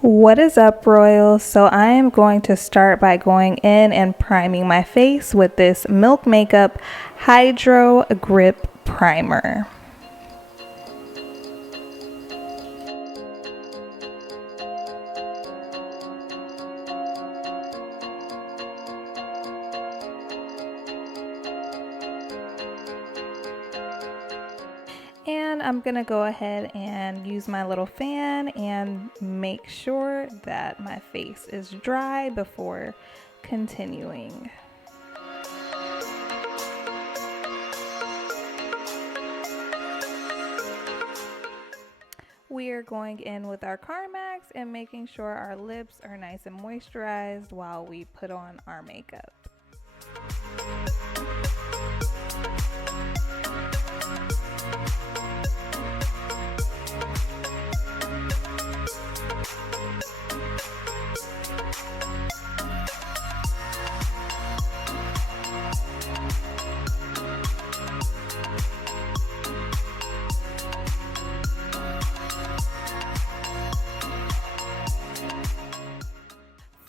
What is up, Royals? So I am going to start by going in and priming my face with this Milk Makeup Hydro Grip Primer. And I'm gonna go ahead and use my little fan and make sure that my face is dry before continuing. We are going in with our Carmax and making sure our lips are nice and moisturized while we put on our makeup.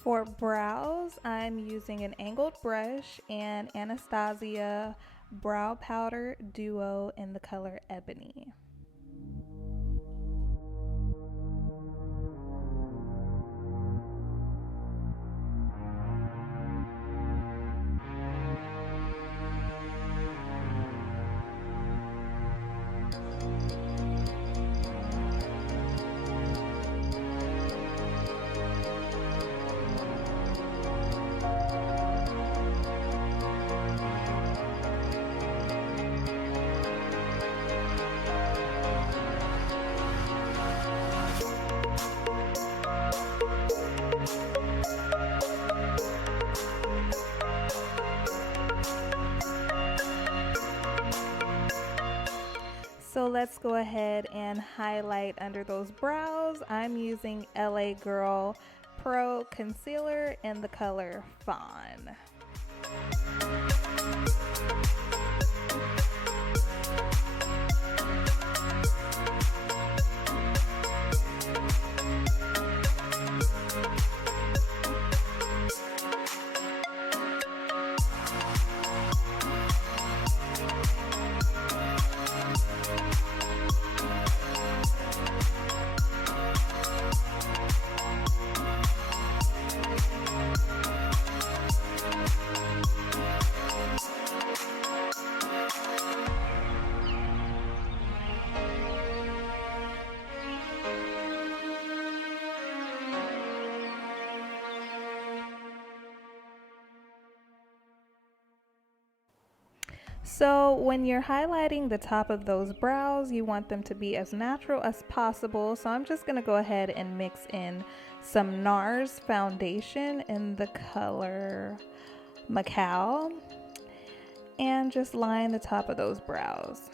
For brows, I'm using an angled brush and Anastasia Brow Powder Duo in the color Ebony. So let's go ahead and highlight under those brows. I'm using LA Girl Pro Concealer in the color Fawn. So when you're highlighting the top of those brows, you want them to be as natural as possible. So I'm just gonna go ahead and mix in some NARS foundation in the color Macao and just line the top of those brows.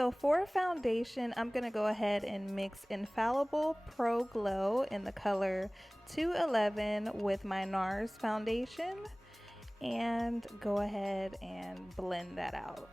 So for foundation, I'm going to go ahead and mix Infallible Pro Glow in the color 211 with my NARS foundation and go ahead and blend that out.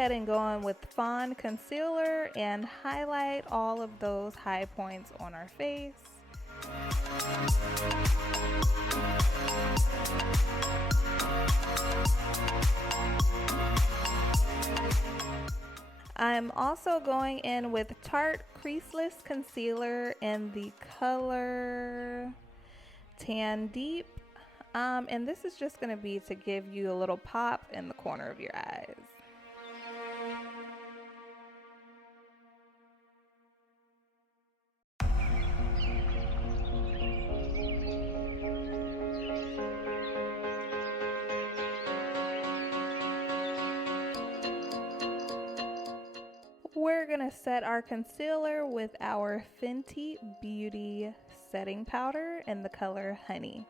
ahead and go in with Fawn Concealer and highlight all of those high points on our face. I'm also going in with Tarte Creaseless Concealer in the color Tan Deep. And this is just going to be to give you a little pop in the corner of your eyes. We're going to set our concealer with our Fenty Beauty setting powder in the color Honey.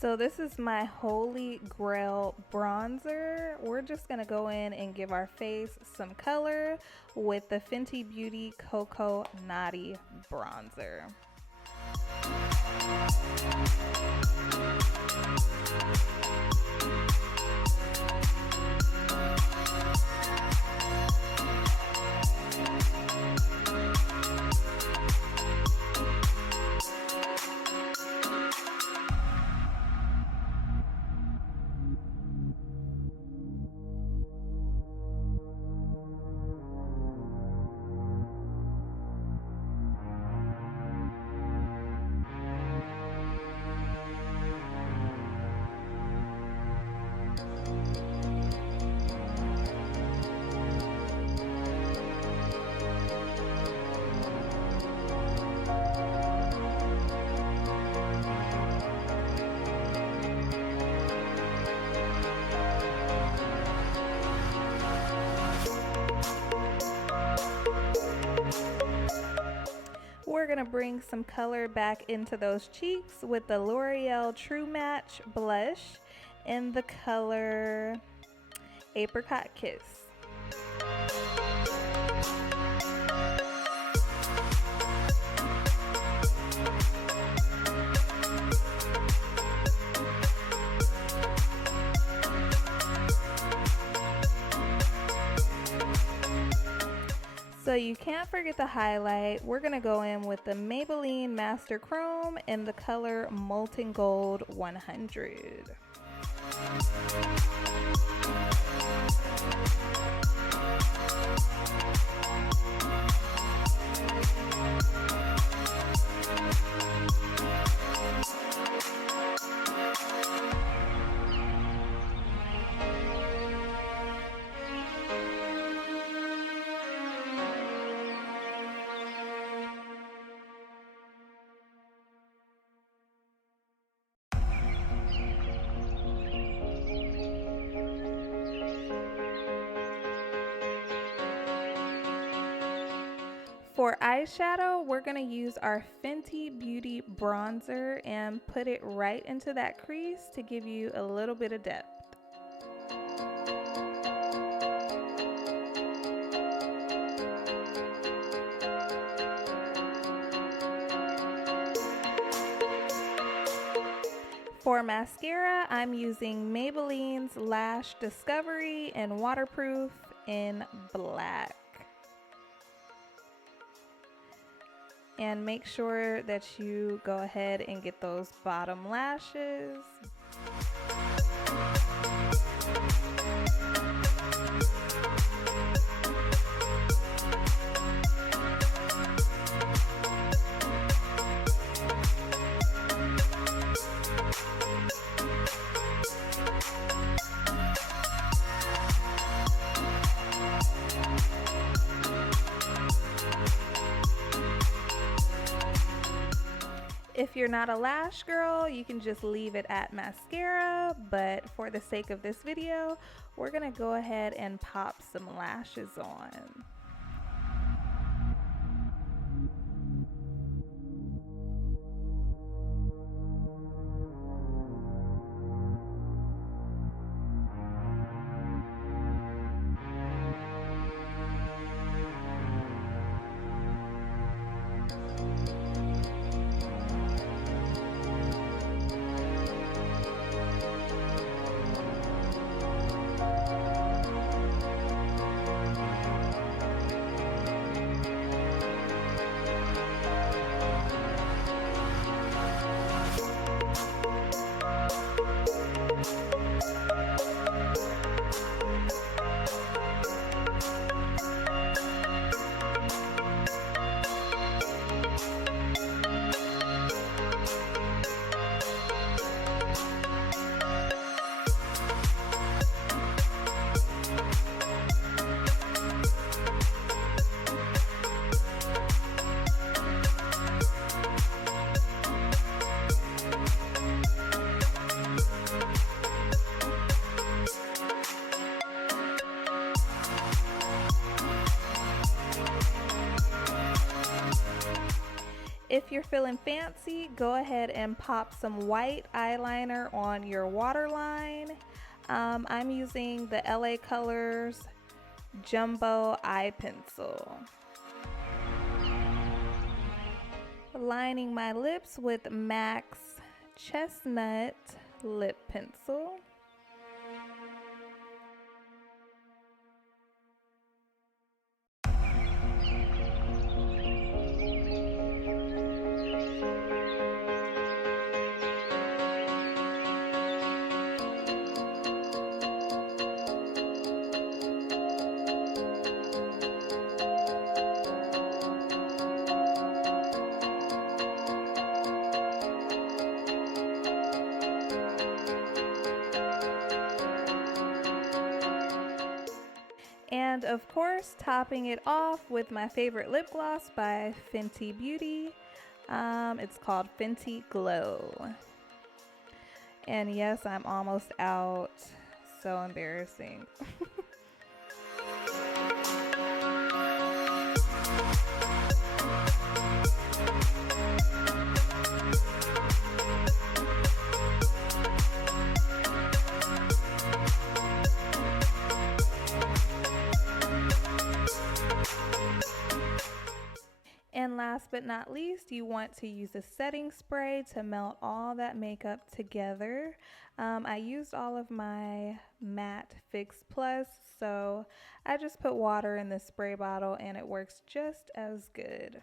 So this is my Holy Grail bronzer. We're just gonna go in and give our face some color with the Fenty Beauty Cocoa Naughty bronzer. We're going to bring some color back into those cheeks with the L'Oreal True Match blush in the color Apricot Kiss. So you can't forget the highlight. We're going to go in with the Maybelline Master Chrome in the color Molten Gold 100. For eyeshadow, we're going to use our Fenty Beauty bronzer and put it right into that crease to give you a little bit of depth. For mascara, I'm using Maybelline's Lash Discovery in Waterproof in black. And make sure that you go ahead and get those bottom lashes. If you're not a lash girl, you can just leave it at mascara, but for the sake of this video, we're gonna go ahead and pop some lashes on. If you're feeling fancy, go ahead and pop some white eyeliner on your waterline. I'm using the LA Colors Jumbo Eye Pencil. Lining my lips with MAC's Chestnut Lip Pencil. And of course, topping it off with my favorite lip gloss by Fenty Beauty. It's called Fenty Glow. And yes, I'm almost out. So embarrassing. And last but not least, you want to use a setting spray to melt all that makeup together. I used all of my matte Fix Plus, so I just put water in the spray bottle and it works just as good.